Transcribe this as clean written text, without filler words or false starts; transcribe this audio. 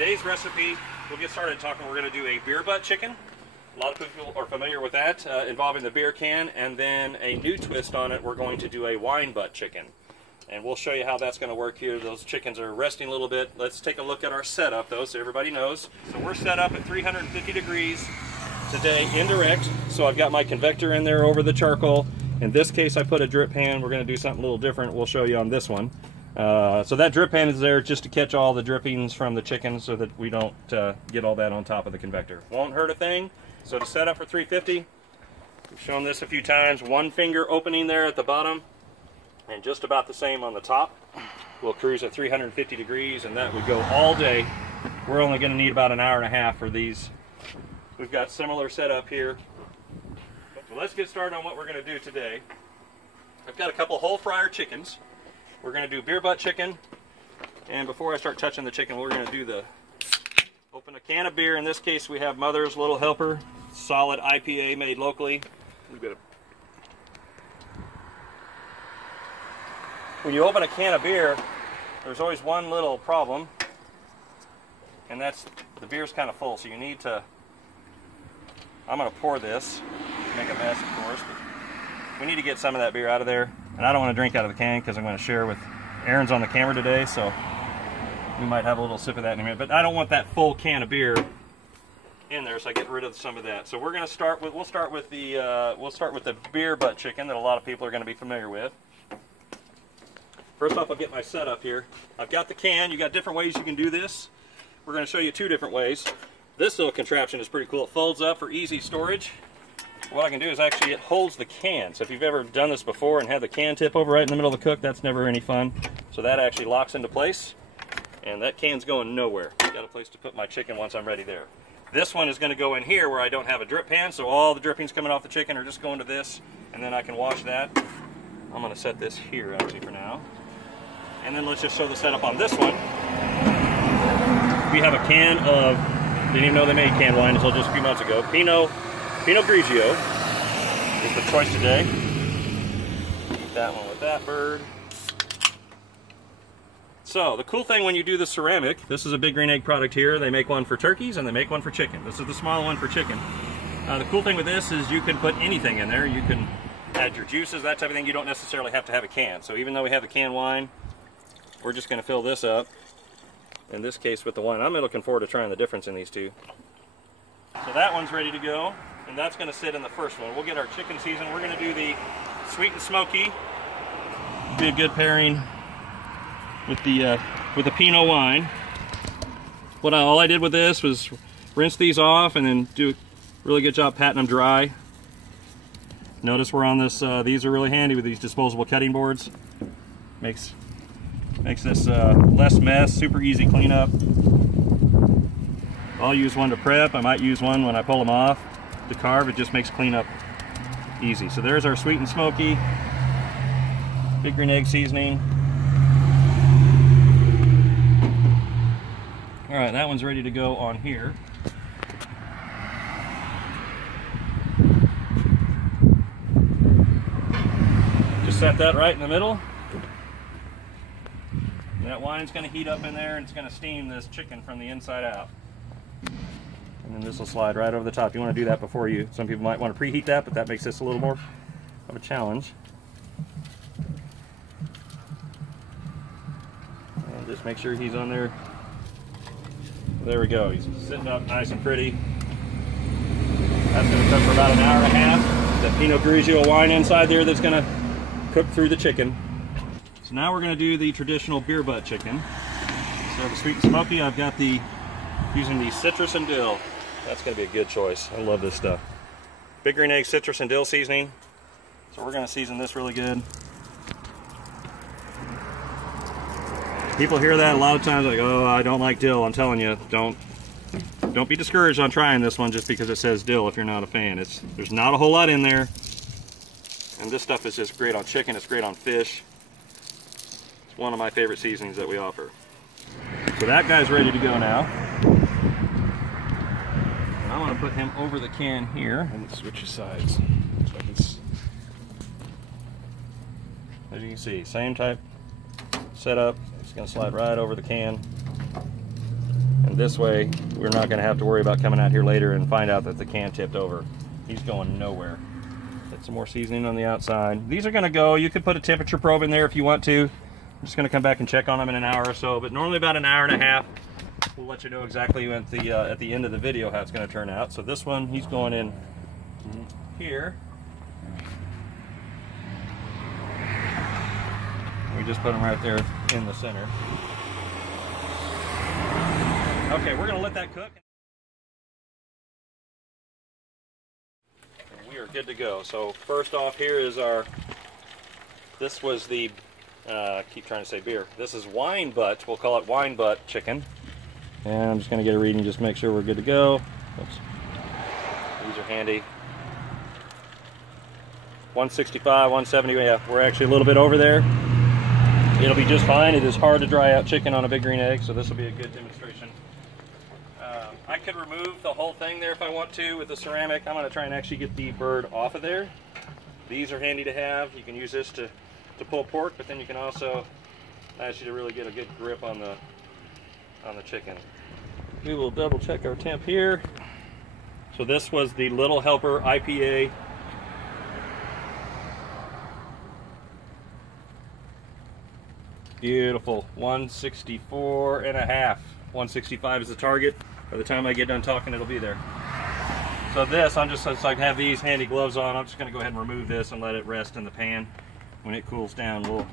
Today's recipe, we'll get started talking. We're going to do a beer butt chicken. A lot of people are familiar with that, involving the beer can, and then a new twist on it, we're going to do a wine butt chicken. And we'll show you how that's going to work here. Those chickens are resting a little bit. Let's take a look at our setup, though, so everybody knows. So we're set up at 350 degrees today, indirect. So I've got my convector in there over the charcoal. In this case, I put a drip pan. We're going to do something a little different. We'll show you on this one. So that drip pan is there just to catch all the drippings from the chicken so that we don't get all that on top of the convector. Won't hurt a thing. So to set up for 350, we've shown this a few times. One finger opening there at the bottom and just about the same on the top. We'll cruise at 350 degrees and that would go all day. We're only going to need about an hour and a half for these. We've got similar setup here. So let's get started on what we're going to do today. I've got a couple whole fryer chickens. We're going to do beer butt chicken, and before I start touching the chicken, we're going to do open a can of beer. In this case, we have Mother's Little Helper, solid IPA made locally. When you open a can of beer, there's always one little problem, and that's the beer's kind of full, so you need to, I'm going to pour this, make a mess of course, but we need to get some of that beer out of there. And I don't want to drink out of the can because I'm going to share with Aaron's on the camera today, so we might have a little sip of that in a minute. But I don't want that full can of beer in there, so I get rid of some of that. So we're going to start with the beer butt chicken that a lot of people are going to be familiar with. First off, I'll get my setup here. I've got the can. You got different ways you can do this. We're going to show you two different ways. This little contraption is pretty cool. It folds up for easy storage. What I can do is actually it holds the can. So if you've ever done this before and had the can tip over right in the middle of the cook, that's never any fun. So that actually locks into place, and that can's going nowhere. I've got a place to put my chicken once I'm ready there. This one is going to go in here where I don't have a drip pan, so all the drippings coming off the chicken are just going to this, and then I can wash that. I'm going to set this here actually for now. And then let's just show the setup on this one. We have a can of, didn't even know they made canned wine until just a few months ago, Pinot Grigio is the choice today. Eat that one with that bird. So the cool thing when you do the ceramic, this is a Big Green Egg product here. They make one for turkeys and they make one for chicken. This is the small one for chicken. The cool thing with this is you can put anything in there. You can add your juices, that type of thing. You don't necessarily have to have a can. So even though we have the canned wine, we're just going to fill this up. In this case with the wine. I'm looking forward to trying the difference in these two. So that one's ready to go. And that's going to sit in the first one. We'll get our chicken seasoned. We're going to do the sweet and smoky. Be a good pairing with the Pinot wine. All I did with this was rinse these off and then do a really good job patting them dry. Notice we're on this. These are really handy with these disposable cutting boards. Makes this less mess. Super easy cleanup. I'll use one to prep. I might use one when I pull them off. To carve, it just makes cleanup easy. So there's our sweet and smoky Big Green Egg seasoning. All right, that one's ready to go on here. Just set that right in the middle. That wine's going to heat up in there and it's going to steam this chicken from the inside out. And then this will slide right over the top. You want to do that before you, some people might want to preheat that, but that makes this a little more of a challenge. And just make sure he's on there. There we go. He's sitting up nice and pretty. That's going to cook for about an hour and a half. The Pinot Grigio wine inside there that's going to cook through the chicken. So now we're going to do the traditional beer butt chicken. So the sweet and smoky, I've got using the citrus and dill. That's going to be a good choice. I love this stuff. Big Green Egg citrus and dill seasoning. So we're going to season this really good. People hear that a lot of times like, oh, I don't like dill. I'm telling you, don't be discouraged on trying this one just because it says dill if you're not a fan. There's not a whole lot in there. And this stuff is just great on chicken. It's great on fish. It's one of my favorite seasonings that we offer. So that guy's ready to go now. And I want to put him over the can here. And switch your sides. So I can as you can see, same type setup. It's going to slide right over the can. And this way, we're not going to have to worry about coming out here later and find out that the can tipped over. He's going nowhere. Put some more seasoning on the outside. These are going to go, you could put a temperature probe in there if you want to. I'm just going to come back and check on them in an hour or so, but normally about an hour and a half. We'll let you know exactly at the end of the video how it's going to turn out. So this one, he's going in here. We just put him right there in the center. Okay, we're going to let that cook. And we are good to go. So first off here is our, this was the, I keep trying to say beer. This is wine butt, we'll call it wine butt chicken. And I'm just going to get a reading, just make sure we're good to go. Oops. These are handy. 165, 170, yeah, we're actually a little bit over there. It'll be just fine. It is hard to dry out chicken on a big green egg, so this will be a good demonstration. I could remove the whole thing there if I want to with the ceramic. I'm going to try and actually get the bird off of there. These are handy to have. You can use this to pull pork, but then you can also ask you to really get a good grip on the chicken. We will double check our temp here. So this was the Little Helper IPA. Beautiful, 164 and a half. 165 is the target. By the time I get done talking, it'll be there. So this, so I have these handy gloves on, I'm just gonna go ahead and remove this and let it rest in the pan. When it cools down, we'll